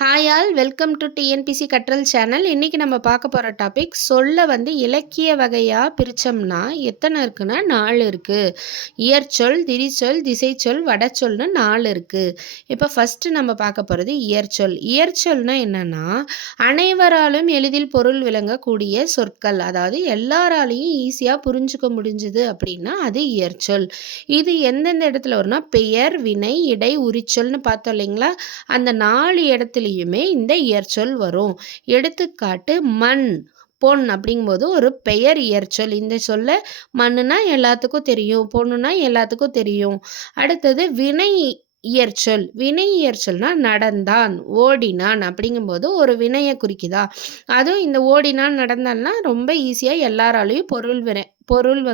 Hi all welcome to TNPSC கற்றல் channel. இன்றைக்கி நம்ம பார்க்க போகிற டாபிக் சொல்ல இலக்கிய வகையாக பிரித்தோம்னா எத்தனை இருக்குன்னா 4 இருக்குது. இயற்சொல், திரிசொல், திசைச்சொல், வடச்சொல்னு 4 இருக்குது. இப்போ ஃபஸ்ட்டு நம்ம பார்க்க போகிறது இயற்சொல். இயற்சொல்னா என்னென்னா அனைவராலும் எளிதில் பொருள் விளங்கக்கூடிய சொற்கள், அதாவது எல்லாராலையும் ஈஸியாக புரிஞ்சுக்க முடிஞ்சுது அப்படின்னா அது இயற்சொல். இது எந்தெந்த இடத்துல வரும்னா பெயர், வினை, இடை, உரிச்சொல்னு பார்த்தோம் இல்லைங்களா? அந்த 4 இடத்துல இந்த இயற்சொல் வரும். எடுத்துக்காட்டு மண், பொன் அப்படிங்கும்போது ஒரு பெயர் இயற்சொல். இந்த சொல்ல மண்ணுனா எல்லாத்துக்கும் தெரியும், பொண்ணுனா எல்லாத்துக்கும் தெரியும். அடுத்தது வினை இயற்சொல். வினை இயற்சொல்னா நடந்தான், ஓடினான் அப்படிங்கும்போது ஒரு வினையை குறிக்குதா. அதுவும் இந்த ஓடினான் நடந்தான்னா ரொம்ப ஈஸியாக எல்லாராலையும் பொருள்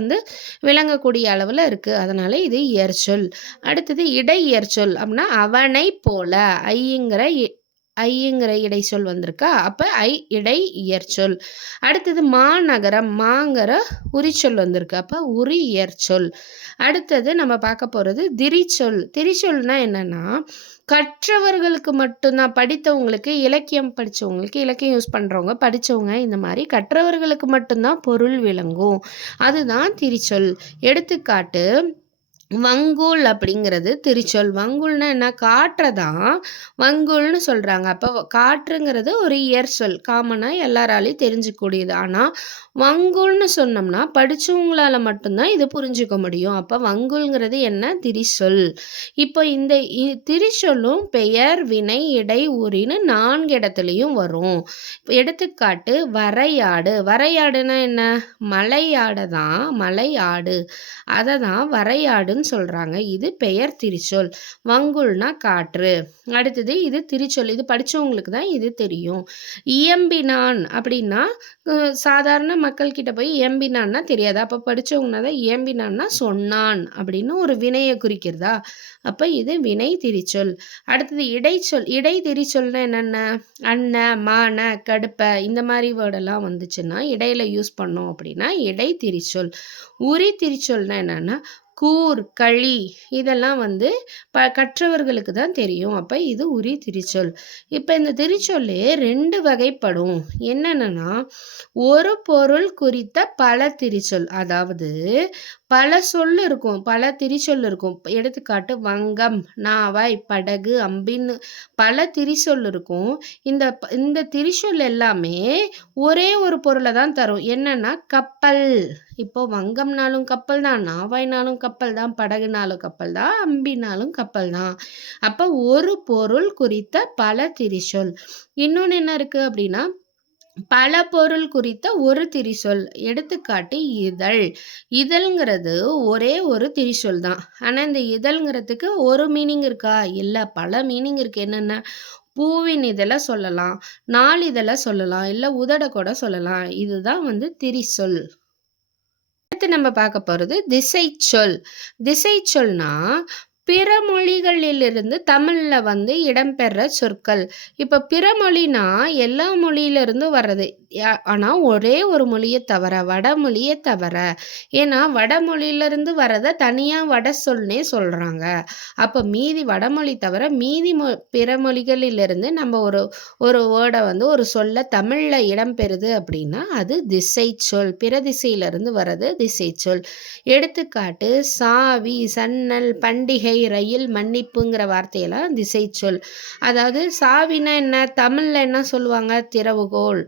விளங்கக்கூடிய அளவில் இருக்குது. அதனால் இது இயற்சொல். அடுத்தது இடை இயற்சொல் அப்படின்னா அவனை போல, ஐங்கிற இடைச்சொல் வந்திருக்கா, அப்போ இடை இயற்சொல். அடுத்தது மாநகரம், மாங்கிற உரிச்சொல் வந்திருக்கு, அப்போ உரி இயற்சொல். அடுத்தது நம்ம பார்க்க போகிறது திரிச்சொல். திரிச்சொல்னா என்னன்னா கற்றவர்களுக்கு மட்டும்தான், படித்தவங்களுக்கு, இலக்கியம் படித்தவங்களுக்கு, இலக்கியம் யூஸ் பண்ணுறவங்க, படித்தவங்க, இந்த மாதிரி கற்றவர்களுக்கு மட்டும்தான் பொருள் விளங்கும். அதுதான் திரிச்சொல். எடுத்துக்காட்டு வங்கூல் அப்படிங்கிறது திரிச்சொல். வங்கூல்னா என்ன, காற்றை தான் வங்கூல்னு சொல்கிறாங்க. அப்போ காற்றுங்கிறது ஒரு இயற்சொல், காமனாக எல்லாராலையும் தெரிஞ்சுக்கூடியது. ஆனால் வங்கூல்னு சொன்னோம்னா படித்தவங்களால் மட்டும்தான் இது புரிஞ்சுக்க முடியும். அப்போ வங்கூல்ங்கிறது என்ன, திரிசொல். இப்போ இந்த திரிசொல்லும் பெயர், வினை, இடை, உரின்னு 4 இடத்துலையும் வரும். எடுத்துக்காட்டு வரையாடு. வரையாடுனா என்ன, மலையாடை தான், மலை ஆடு, அதை தான் வரையாடுன்னு சொல்கிறாங்க. இது பெயர் திரிசொல். வங்குல்னா காற்று. அடுத்தது இது திரிசொல். இது படித்தவங்களுக்கு தான் இது தெரியும். இயம்பினான் அப்படின்னா சாதாரண மக்கள் கிட்ட போய் இயம்பினான்னா தெரியாது, அப்போ படித்தவங்கன்னா தான் இயம்பினான்னா சொன்னான் அப்படின்னு ஒரு வினையை குறிக்கிறதா, அப்போ இது வினை திரிச்சொல். அடுத்தது இடைச்சொல். இடை திரிச்சொல்னா என்னென்ன, அண்ண, மான, கடுப்ப, இந்த மாதிரி வேர்டெல்லாம் வந்துச்சுன்னா இடையில யூஸ் பண்ணோம் அப்படின்னா இடை திரிச்சொல். உரி திரிச்சொல்னா என்னென்னா கூர், களி, இதெல்லாம் கற்றவர்களுக்கு தான் தெரியும். அப்போ இது உரி திரிச்சொல். இப்போ இந்த திரிச்சொல்லே 2 வகைப்படும். என்னென்னா ஒரு பொருள் குறித்த பல திரிச்சொல், அதாவது பல சொல் இருக்கும், பல திரிச்சொல் இருக்கும். எடுத்துக்காட்டு வங்கம், நாவாய், படகு, அம்பின்னு பல திரிச்சொல் இருக்கும். இந்த திரிச்சொல் எல்லாமே ஒரே ஒரு பொருளை தான் தரும். என்னன்னா கப்பல். இப்போ வங்கம்னாலும் கப்பல் தான், நாவாய்னாலும் கப்பல் தான், படகுனாலும் கப்பல் தான், அம்பினாலும் கப்பல் தான். அப்போ ஒரு பொருள் குறித்த பல திரிச்சொல். இன்னொன்று என்ன இருக்கு அப்படின்னா பல பொருள் குறித்த ஒரு திரிசொல். எடுத்துக்காட்டு இதழ். இதழ்ங்கிறது ஒரே ஒரு திரிசொல் தான். ஆனால் இந்த இதழ்ங்கிறதுக்கு ஒரு மீனிங் இருக்கா, இல்லை, பல மீனிங் இருக்கு. என்னென்ன, பூவின் இதழை சொல்லலாம், நாளிதழை சொல்லலாம், இல்லை உதட கூட சொல்லலாம். இதுதான் திரிசொல். அடுத்து நம்ம பார்க்க போகிறது திசைச்சொல். திசைச்சொல்னா பிற மொழிகளிலிருந்து தமிழில் இடம்பெற சொற்கள். இப்போ பிற மொழினா எல்லா மொழியிலிருந்தும் வர்றது, ஆனால் ஒரே ஒரு மொழியை தவிர, வடமொழியை தவிர. ஏன்னா வடமொழியிலிருந்து வர்றதை தனியாக வட சொல்னே சொல்கிறாங்க. அப்போ மீதி வடமொழி தவிர மீதி பிற மொழிகளிலிருந்து நம்ம ஒரு வேர்டை ஒரு சொல்ல தமிழில் இடம்பெறுது அப்படின்னா அது திசைச்சொல். பிற திசையிலிருந்து வர்றது திசைச்சொல். எடுத்துக்காட்டு சாவி, சன்னல், பண்டிகை, ரயில், மன்னிப்புங்கிற வார்த்தையெல்லாம் திசைச்சொல். அதாவது சாவினா என்ன, தமிழில் என்ன சொல்லுவாங்க, திறவுகோல்.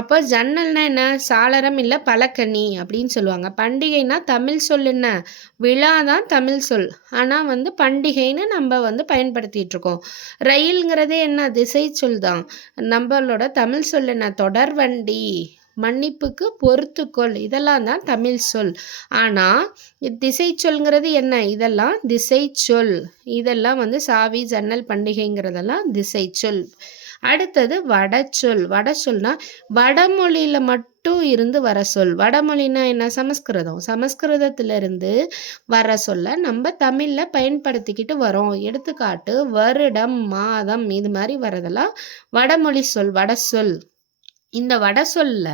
அப்போ ஜன்னல்னா என்ன, சாளரம் இல்லை பலகனி அப்படின்னு சொல்லுவாங்க. பண்டிகைனா தமிழ் சொல் என்ன, விழா தான் தமிழ் சொல். ஆனால் பண்டிகைன்னு நம்ம பயன்படுத்திகிட்டு இருக்கோம். ரயில்ங்கிறதே என்ன, திசை சொல் தான். நம்மளோட தமிழ் சொல் என்ன, தொடர்வண்டி. மன்னிப்புக்கு பொறுத்துக்கொள், இதெல்லாம் தான் தமிழ் சொல். ஆனால் திசை சொல்ங்கிறது என்ன, இதெல்லாம் திசை சொல். இதெல்லாம் சாவி, ஜன்னல், பண்டிகைங்கிறதெல்லாம் திசை சொல். அடுத்தது வடச்சொல். வடச்சொல்னா வடமொழியில் மட்டும் இருந்து வர சொல். வடமொழினா என்ன, சமஸ்கிருதம். சமஸ்கிருதத்திலிருந்து வர சொல்ல நம்ம தமிழில் பயன்படுத்திக்கிட்டு வரோம். எடுத்துக்காட்டு வருடம், மாதம், இது மாதிரி வரதெல்லாம் வடமொழி சொல், வடசொல். இந்த வட சொல்ல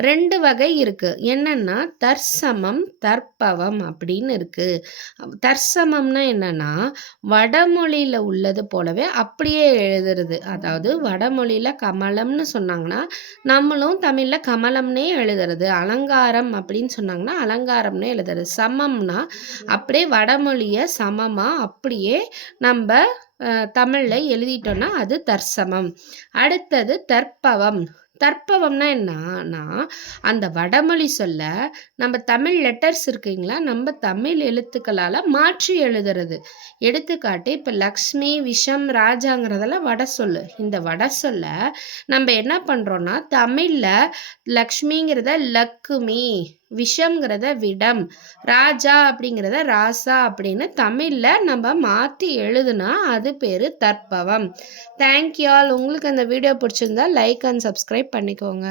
2 வகை இருக்கு. என்னன்னா, தற்சமம், தற்பவம் அப்படின்னு இருக்கு. தற்சமம்னா என்னன்னா, வடமொழியில உள்ளது போலவே அப்படியே எழுதுறது. அதாவது வடமொழியில கமலம்னு சொன்னாங்கன்னா, நம்மளும் தமிழ்ல கமலம்னே எழுதுறது. அலங்காரம் அப்படின்னு சொன்னாங்கன்னா, அலங்காரம்னே எழுதுறது. சமம்னா, அப்படியே வடமொழிய சமமா அப்படியே நம்ப தமிழ்ல எழுதிட்டோம்னா, அது தற்சமம். அடுத்தது தற்பவம். தற்பவம்னா என்னன்னா, அந்த வடமொழி சொல்ல நம்ம தமிழ் லெட்டர்ஸ் இருக்குங்களா, நம்ம தமிழ் எழுத்துக்களால மாற்றி எழுதுறது. எடுத்துக்காட்டு இப்ப லக்ஷ்மி, விஷம், ராஜாங்கிறதெல்லாம் வட சொல்லு. இந்த வட சொல்ல நம்ம என்ன பண்றோம்னா, தமிழ்ல லக்ஷ்மிங்கிறத லக்குமி, விஷம்ங்கிறத விடம், ராஜா அப்படிங்கிறத ராசா அப்படின்னு தமிழ்ல நம்ம மாத்தி எழுதுனா அது பேரு தற்பவம். Thank you all. உங்களுக்கு அந்த வீடியோ பிடிச்சிருந்தா லைக் அண்ட் சப்ஸ்கிரைப் பண்ணிக்கோங்க.